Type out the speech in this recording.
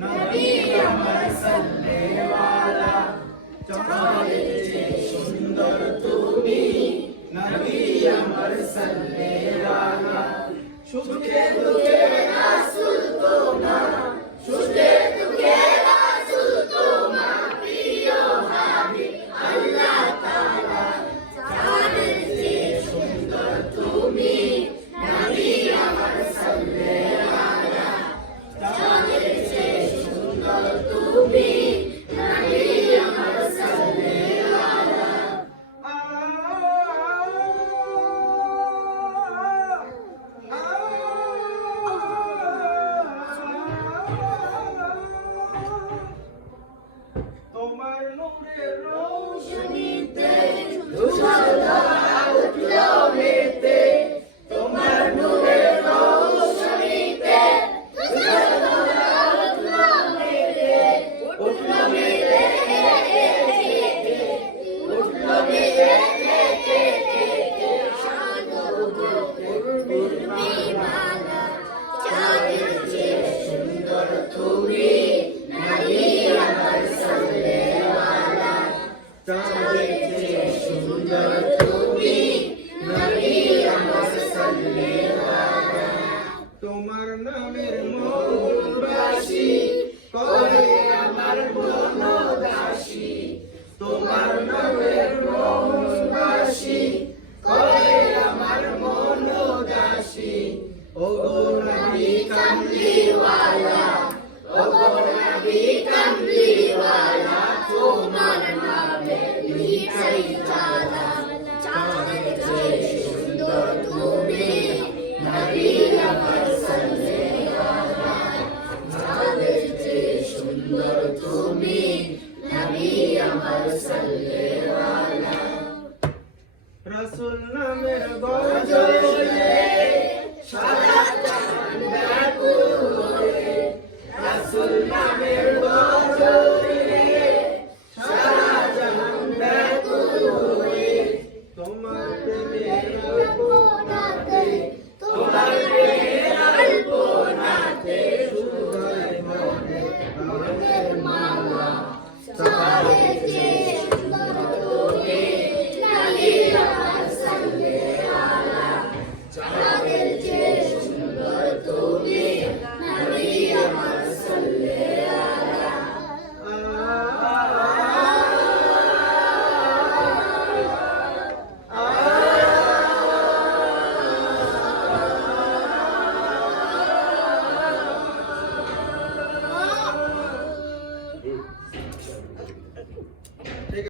নবী আমার সাল্লেওয়ালা চাঁদের চেয়ে সুন্দর তুমি নবী আমার সাল্লেওয়ালা সুখে দুঃখে রাসূল তোমার সুখে দুঃখে রাসূল তোমার প্রিয় হাবিব আল্লাহ তাআলা চাঁদের চেয়ে সুন্দর তুমি নবী আমার সাল্লেওয়ালা চাঁদের চেয়ে সুন্দর তুমি নবী আমার সাল্লেওয়ালা তোমার নূরের রোশনীতে ধূসর উঠলো মেতে তোমার নূরের রোশনীতে ধূসর উঠলো মেতে উঠলো মেতে উঠলো মেতে পূর্ণিমালা চাঁদের চেয়ে সুন্দর তুমি নবী আমার সাল্লেওয়ালা চাঁদের চেয়ে সুন্দর তুমি নবী আমার সাল্লেওয়ালা তোমার নামের মধুবাসী করে আমার মন দাসী তোমার নামের মধুবাসী করে আমার মন দাসী ও গো নবী কামলিওয়ালা ও গো নবী কামলিওয়ালা তোমার নামে মিঠাই জ্বালা চাঁদের চেয়ে সুন্দর তুমি নবী আমার সাল্লেওয়ালা চাঁদের চেয়ে সুন্দর তুমি নবী আমার সাল্লেওয়ালা রাসূল নামের গজলে সারা জাহান ব্যাকুল রাসূল নামের